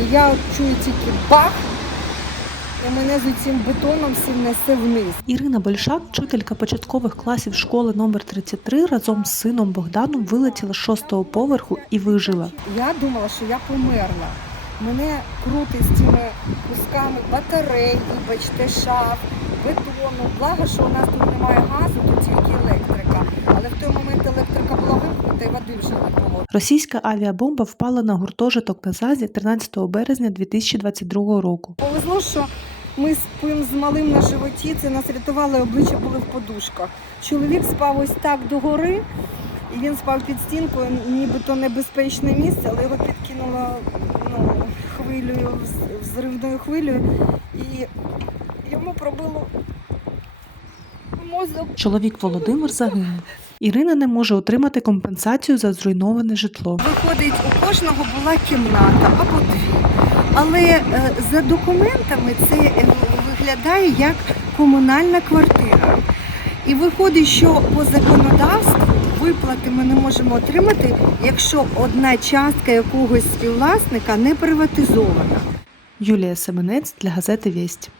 І я от чую тільки бах, і мене з цим бетоном всім несе вниз. Ірина Большак, вчителька початкових класів школи номер 33, разом з сином Богданом вилетіла з шостого поверху і вижила. Я думала, що я померла. Мене крутить з цими кусками батарей, вибачте, шаф, бетону. Благо, що у нас тут немає газу, тут тільки електрика. Але в той момент електрика була вимкнута і води вже не було. Російська авіабомба впала на гуртожиток на ЗАЗі 13 березня 2022 року. Повезло, що ми спимо з малим на животі, це нас рятували, обличчя були в подушках. Чоловік спав ось так догори, і він спав під стінкою, нібито небезпечне місце, але його підкинуло ну, хвилею, взривною хвилею, і йому пробило. Чоловік Володимир загинув. Ірина не може отримати компенсацію за зруйноване житло. Виходить, у кожного була кімната або дві. Але е, за документами це е, виглядає як комунальна квартира. І виходить, що по законодавству виплати ми не можемо отримати, якщо одна частка якогось співвласника не приватизована. Юлія Семенець для газети Вість.